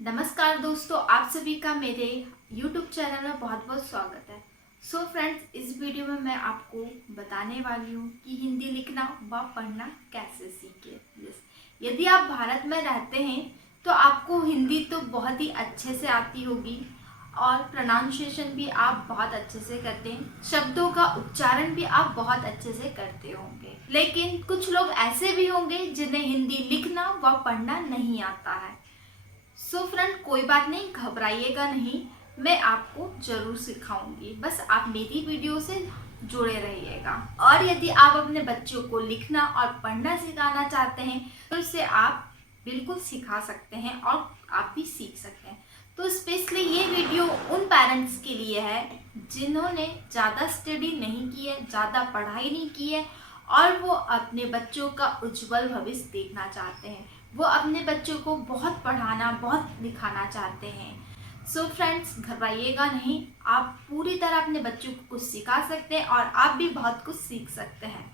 नमस्कार दोस्तों, आप सभी का मेरे YouTube चैनल में बहुत बहुत स्वागत है। सो फ्रेंड्स, इस वीडियो में मैं आपको बताने वाली हूँ कि हिंदी लिखना व पढ़ना कैसे सीखें। यदि आप भारत में रहते हैं तो आपको हिंदी तो बहुत ही अच्छे से आती होगी और प्रोनाउंसिएशन भी आप बहुत अच्छे से करते हैं, शब्दों का उच्चारण भी आप बहुत अच्छे से करते होंगे। लेकिन कुछ लोग ऐसे भी होंगे जिन्हें हिंदी लिखना व पढ़ना नहीं आता है। सो फ्रेंड, कोई बात नहीं, घबराइएगा नहीं, मैं आपको जरूर सिखाऊंगी। बस आप मेरी वीडियो से जुड़े रहिएगा। और यदि आप अपने बच्चों को लिखना और पढ़ना सिखाना चाहते हैं तो इसे आप बिल्कुल सिखा सकते हैं और आप भी सीख सकते हैं। तो स्पेशली ये वीडियो उन पेरेंट्स के लिए है जिन्होंने ज़्यादा स्टडी नहीं की है, ज़्यादा पढ़ाई नहीं की है और वो अपने बच्चों का उज्जवल भविष्य देखना चाहते हैं। वो अपने बच्चों को बहुत पढ़ाना, बहुत लिखाना चाहते हैं। सो फ्रेंड्स, घबराइएगा नहीं, आप पूरी तरह अपने बच्चों को कुछ सिखा सकते हैं और आप भी बहुत कुछ सीख सकते हैं।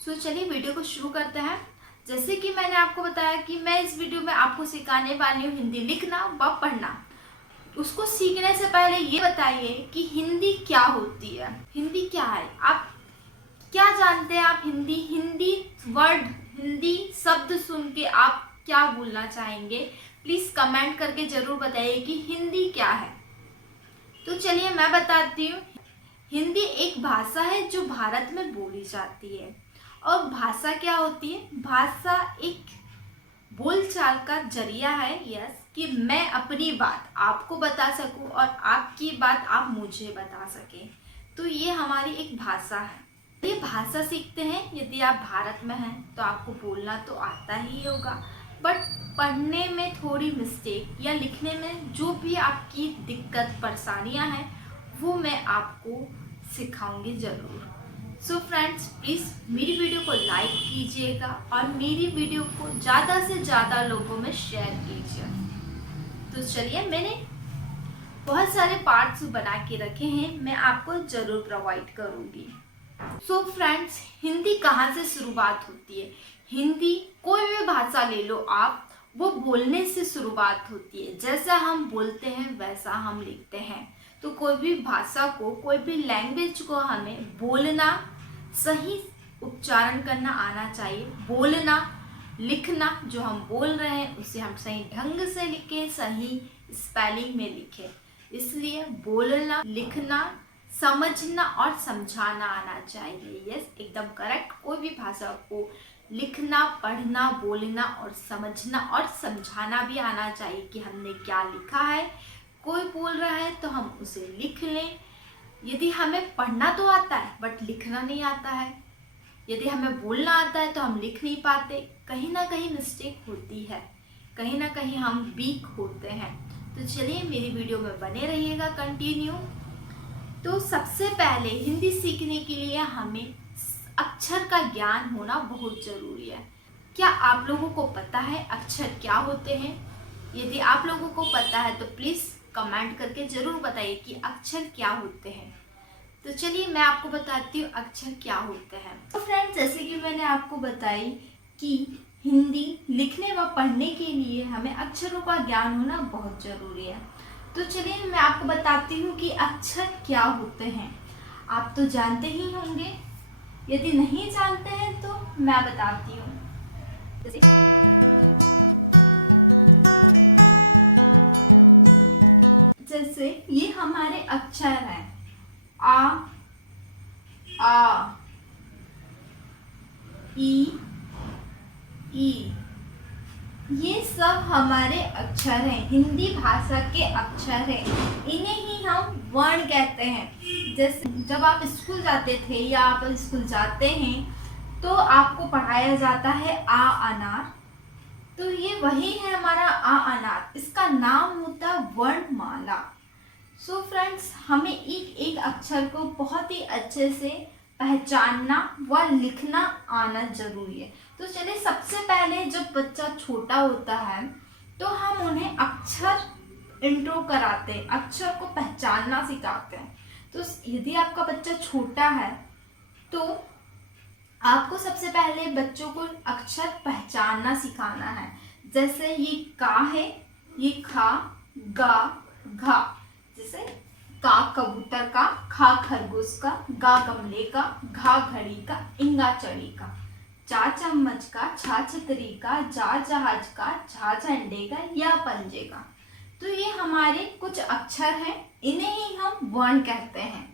सो चलिए वीडियो को शुरू करते हैं। जैसे कि मैंने आपको बताया कि मैं इस वीडियो में आपको सिखाने वाली हूँ हिंदी लिखना व पढ़ना। उसको सीखने से पहले ये बताइए कि हिंदी क्या होती है। हिंदी क्या है, आप क्या जानते हैं? आप हिंदी वर्ड, हिंदी शब्द सुन के आप क्या बोलना चाहेंगे? प्लीज कमेंट करके जरूर बताइए कि हिंदी क्या है। तो चलिए मैं बताती हूँ। हिंदी एक भाषा है जो भारत में बोली जाती है। और भाषा क्या होती है? भाषा एक बोलचाल का जरिया है, यस, कि मैं अपनी बात आपको बता सकूं और आपकी बात आप मुझे बता सकें। तो ये हमारी एक भाषा है। ये भाषा सीखते हैं। यदि आप भारत में हैं तो आपको बोलना तो आता ही होगा, बट पढ़ने में थोड़ी मिस्टेक या लिखने में जो भी आपकी दिक्कत परेशानियां हैं वो मैं आपको सिखाऊंगी ज़रूर। सो फ्रेंड्स, प्लीज़ मेरी वीडियो को लाइक कीजिएगा और मेरी वीडियो को ज़्यादा से ज़्यादा लोगों में शेयर कीजिए। तो चलिए, मैंने बहुत सारे पार्ट्स बना के रखे हैं, मैं आपको ज़रूर प्रोवाइड करूँगी। सो फ्रेंड्स, हिंदी कहाँ से शुरुआत होती है? हिंदी कोई भी भाषा ले लो आप, वो बोलने से शुरुआत होती है। जैसा हम बोलते हैं वैसा हम लिखते हैं। तो कोई भी भाषा को, कोई भी लैंग्वेज को हमें बोलना, सही उच्चारण करना आना चाहिए। बोलना, लिखना, जो हम बोल रहे हैं उसे हम सही ढंग से लिखें, सही स्पेलिंग में लिखें। इसलिए बोलना, लिखना, समझना और समझाना आना चाहिए। यस, एकदम करेक्ट। कोई भी भाषा को लिखना, पढ़ना, बोलना और समझना और समझाना भी आना चाहिए कि हमने क्या लिखा है। कोई बोल रहा है तो हम उसे लिख लें। यदि हमें पढ़ना तो आता है बट लिखना नहीं आता है, यदि हमें बोलना आता है तो हम लिख नहीं पाते, कहीं ना कहीं मिस्टेक होती है, कहीं ना कहीं हम वीक होते हैं। तो चलिए मेरी वीडियो में बने रहिएगा कंटिन्यू। तो सबसे पहले हिंदी सीखने के लिए हमें अक्षर का ज्ञान होना बहुत ज़रूरी है। क्या आप लोगों को पता है अक्षर क्या होते हैं? यदि आप लोगों को पता है तो प्लीज़ कमेंट करके ज़रूर बताइए कि अक्षर क्या होते हैं। तो चलिए मैं आपको बताती हूँ अक्षर क्या होते हैं। तो फ्रेंड्स, जैसे कि मैंने आपको बताई कि हिंदी लिखने व पढ़ने के लिए हमें अक्षरों का ज्ञान होना बहुत ज़रूरी है। तो चलिए मैं आपको बताती हूँ कि अक्षर क्या होते हैं। आप तो जानते ही होंगे, यदि नहीं जानते हैं तो मैं बताती हूँ। जैसे ये हमारे अक्षर हैं, आ, ई, ये सब हमारे अक्षर हैं, हिंदी भाषा के अक्षर हैं। इन्हें ही हम वर्ण कहते हैं। जैसे जब आप स्कूल जाते थे या आप स्कूल जाते हैं तो आपको पढ़ाया जाता है आ अनार। तो ये वही है हमारा आ अनार, इसका नाम होता है वर्णमाला। सो फ्रेंड्स, हमें एक एक अक्षर को बहुत ही अच्छे से पहचानना व लिखना आना जरूरी है। तो चलिए, सबसे पहले जब बच्चा छोटा होता है तो हम उन्हें अक्षर इंट्रो कराते हैं, अक्षर को पहचानना सिखाते हैं। तो यदि आपका बच्चा छोटा है तो आपको सबसे पहले बच्चों को अक्षर पहचानना सिखाना है। जैसे ये का है, ये खा, गा, घा। जैसे का कबूतर का, खा खरगोश का, गा गमले का, घा घड़ी का, इंगा चढ़ी का। चा चम्मच का, छा छतरी का, जा जहाज का, झा झंडे का, या पंजे का। तो ये हमारे कुछ अक्षर हैं, इन्हें ही हम वर्ण कहते हैं।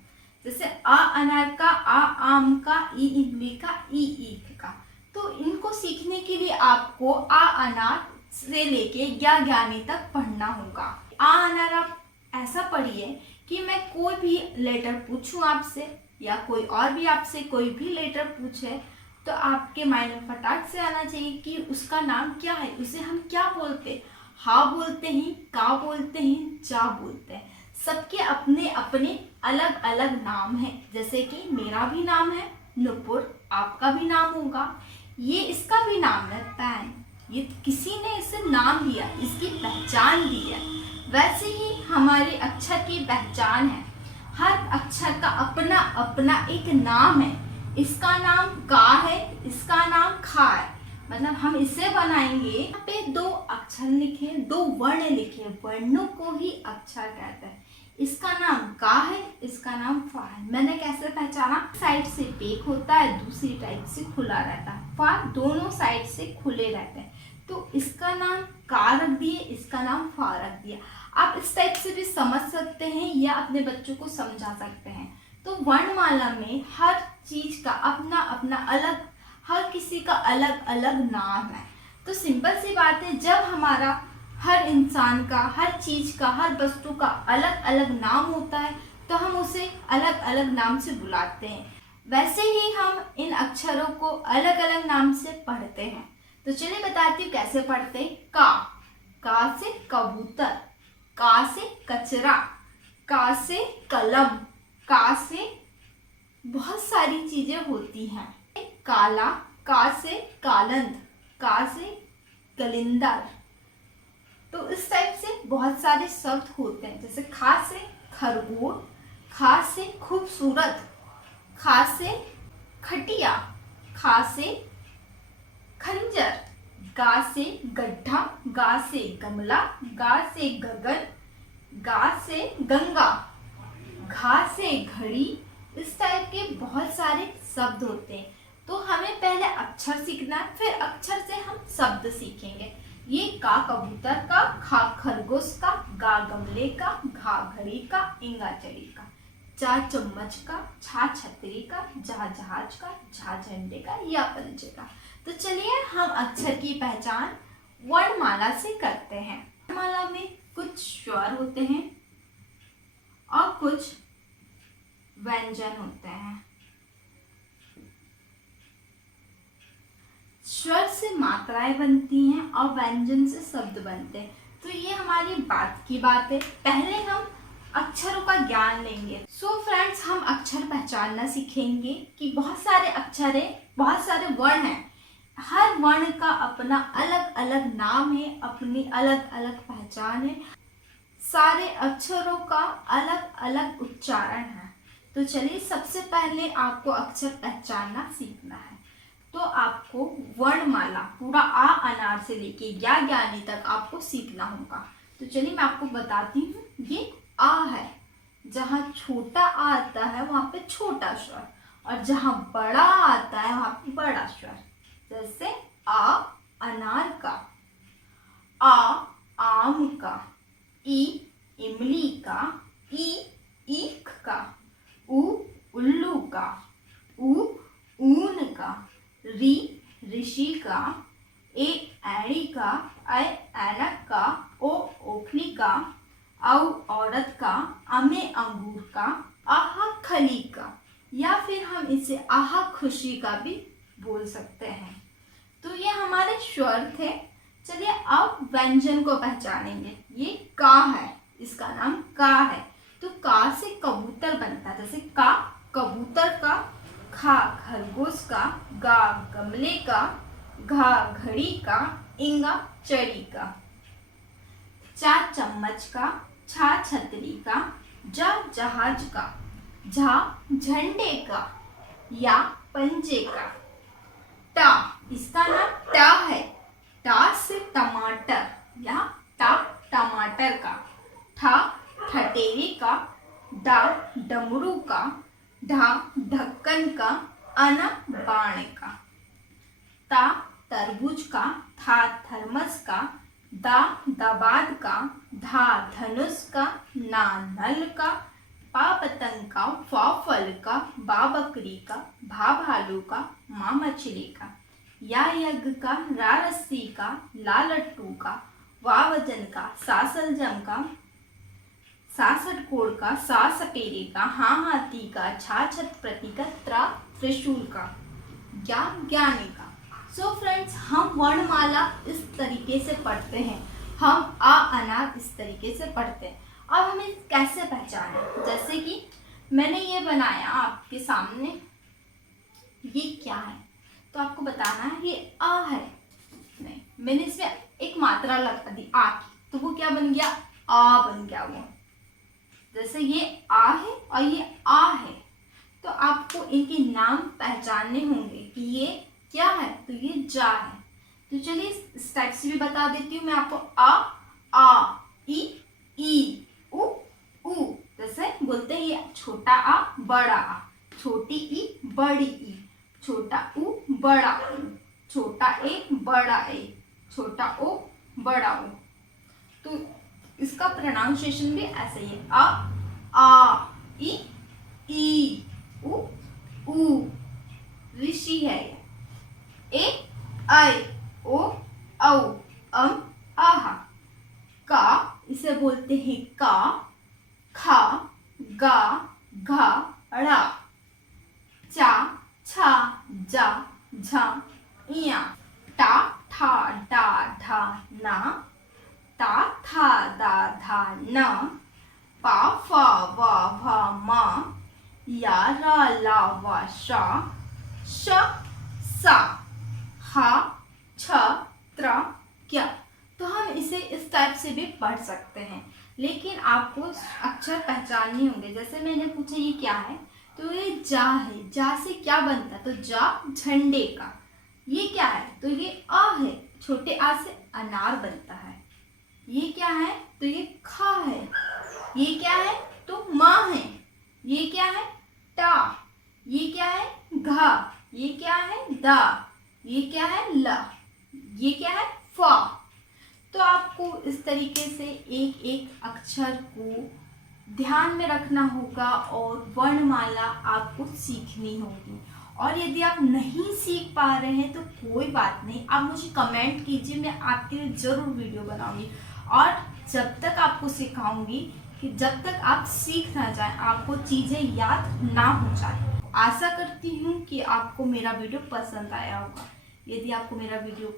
जैसे आ अनार का, आ आम का, ई इमली का, ई ईख का। तो इनको सीखने के लिए आपको आ अनार से लेके या ज्ञानी तक पढ़ना होगा। आ अनार आप ऐसा पढ़िए कि मैं कोई भी लेटर पूछूं आपसे, या कोई और भी आपसे कोई भी लेटर पूछे, तो आपके माइंड में फटाक से आना चाहिए कि उसका नाम क्या है, उसे हम क्या बोलते हैं। हा बोलते हैं, का बोलते हैं, जा बोलते हैं। सबके अपने अपने अलग अलग नाम हैं। जैसे कि मेरा भी नाम है नुपुर, आपका भी नाम होगा, ये इसका भी नाम है पैन। ये किसी ने इसे नाम दिया, इसकी पहचान दी है। वैसे ही हमारे अक्षर की पहचान है। हर अक्षर का अपना अपना एक नाम है। इसका नाम का है, इसका नाम खा है। मतलब हम इसे बनाएंगे, यहाँ पे दो अक्षर लिखे, दो वर्ण लिखे, वर्णों को ही अक्षर कहते हैं। इसका नाम का है, इसका नाम फा है। मैंने कैसे पहचाना? साइड से पेक होता है, दूसरी टाइप से खुला रहता है। फा दोनों साइड से खुले रहते हैं, तो इसका नाम का रख दिए, इसका नाम फा रख दिया। आप इस टाइप से भी समझ सकते हैं या अपने बच्चों को समझा सकते हैं। तो वर्णमाला में हर चीज का अपना अपना अलग, हर किसी का अलग अलग नाम है। तो सिंपल सी बात है, जब हमारा हर इंसान का, हर चीज का, हर वस्तु का अलग अलग नाम होता है, तो हम उसे अलग अलग नाम से बुलाते हैं। वैसे ही हम इन अक्षरों को अलग अलग नाम से पढ़ते हैं। तो चलिए बताती हूँ कैसे पढ़ते हैं। का से कबूतर, का से कचरा, का से कलम, का से बहुत सारी चीजें होती हैं। काला, का से कालंद, का से कलिंदर। तो इस टाइप से बहुत सारे शब्द होते हैं। जैसे खा से खरगोश, खा से खूबसूरत, खा से खटिया, खा से खंजर, गा से गड्ढा, गा से गमला, गा से गगन, गा से गंगा, घा से घड़ी। इस टाइप के बहुत सारे शब्द होते हैं। तो हमें पहले अक्षर सीखना है, फिर अक्षर से हम शब्द सीखेंगे। ये का कबूतर का, खा खरगोश का, गा गमले का, घा घड़ी का, इंगा चढ़ी का, चा चम्मच का, छा छतरी का, जा जहाज का, झा झंडे का, या पंजे का। तो चलिए हम अक्षर की पहचान वर्णमाला से करते हैं। वर्णमाला में कुछ स्वर होते हैं और कुछ व्यंजन होते हैं। स्वर से मात्राएं बनती हैं और व्यंजन से शब्द बनते हैं। तो ये हमारी बात की बात है। पहले हम अक्षरों का ज्ञान लेंगे। सो फ्रेंड्स, हम अक्षर पहचानना सीखेंगे कि बहुत सारे अक्षर है, बहुत सारे वर्ण हैं। हर वर्ण का अपना अलग अलग नाम है, अपनी अलग अलग पहचान है। सारे अक्षरों का अलग अलग उच्चारण है। तो चलिए सबसे पहले आपको अक्षर पहचानना सीखना है। तो आपको वर्णमाला पूरा आ अनार से लेके या ज्ञानी तक आपको सीखना होगा। तो चलिए मैं आपको बताती हूँ। ये आ है, जहाँ छोटा आ आता है वहाँ पे छोटा स्वर, और जहाँ बड़ा आता है वहाँ पे बड़ा स्वर। जैसे आ अनार का, आ आम का, ई इमली का, ई ईख का, उ उल्लू का, ऊ ऊन का, री ऋषि का, ए एड़ी का, ऐ ऐनक का, ओ ओखली का, औ औरत का, अमे अंगूर का, आहा खली का, या फिर हम इसे आहा खुशी का भी बोल सकते हैं। तो ये हमारे स्वर थे। चलिए अब व्यंजन को पहचानेंगे। ये का है, इसका नाम का है। तो का से कबूतर बनता है। जैसे का कबूतर का, खा खरगोश का, गा गमले का, घा घड़ी का, इंगा चढ़ी का, चा चम्मच का, छा छतरी का, जा जहाज का, झा झंडे का, या पंजे का। टा, इसका नाम टा है। टा से टमाटर या टा टमाटर का, ठ ठटेरे का, ड डमरू का, ढ ढक्कन का, अन बाण का, ता तरबूज का, था थर्मस का, दा दबाद का, धा धनुष का, ना नल का, पा पतंग का, फा फल का, बा बकरी का, भा भालू का, माँ मछली का, या यज्ञ का, रा रस्सी का, ला लट्टू का, वा वजन का, सा सलजम का, सा षटकोण का, सा सपेरे का, हा हाथी का, छा छत प्रति का, त्रा त्रिशूल का, ज्ञा ज्ञानी का। सो फ्रेंड्स, हम वर्णमाला इस तरीके से पढ़ते हैं, हम अ अनार इस तरीके से पढ़ते हैं। अब हमें कैसे पहचानें? जैसे कि मैंने ये बनाया आपके सामने, ये क्या है तो आपको बताना है ये अ है। नहीं, मैंने इसमें एक मात्रा लगा दी आ की, तो वो क्या बन गया? आ बन गया वो। जैसे ये आ है और ये आ है, तो आपको इनके नाम पहचानने होंगे कि ये क्या है, तो ये जा है। तो चलिए इस टाइप से भी बता देती हूँ मैं आपको। आ ई उ ऊ। जैसे बोलते हैं ये छोटा आ बड़ा आ, छोटी ई बड़ी ई, छोटा उ बड़ा उ, छोटा ए बड़ा ए, छोटा ओ बड़ा ओ। तो इसका प्रोनाउंसिएशन भी ऐसे ही है, आ ई उ ऊ। ऋषि है ये, ए ऐ ओ औ आहा। का इसे बोलते हैं का, खा गा घा ड़ा, चा छा जा झा इया, टा ठा डा ढा ना, ता था दा धा न, पा फा वा भा मा, या रा ला वा शा, श सा, हा छ त्र क्या। तो हम इसे इस टाइप से भी पढ़ सकते हैं, लेकिन आपको अक्षर पहचानने होंगे। जैसे मैंने पूछा ये क्या है, तो ये जा है। जा से क्या बनता है? तो जा झंडे का। ये क्या है? तो ये आ है, छोटे आ से अनार बनता है। ये क्या है? तो ये खा है। ये क्या है? तो माँ है। ये क्या है? टा। ये क्या है? घा। ये क्या है? दा। ये क्या है? ला। ये क्या है? फा। तो आपको इस तरीके से एक एक अक्षर को ध्यान में रखना होगा और वर्णमाला आपको सीखनी होगी। और यदि आप नहीं सीख पा रहे हैं तो कोई बात नहीं, आप मुझे कमेंट कीजिए, मैं आपके लिए ज़रूर वीडियो बनाऊंगी। और जब तक आपको सिखाऊंगी कि जब तक आप सीख ना जाए, आपको चीज़ें याद ना हो जाए। आशा करती हूँ कि आपको मेरा वीडियो पसंद आया होगा। यदि आपको मेरा वीडियो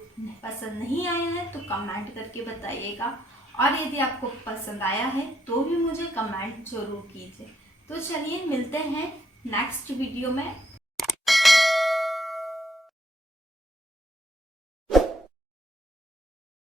पसंद नहीं आया है तो कमेंट करके बताइएगा, और यदि आपको पसंद आया है तो भी मुझे कमेंट जरूर कीजिए। तो चलिए मिलते हैं नेक्स्ट वीडियो में।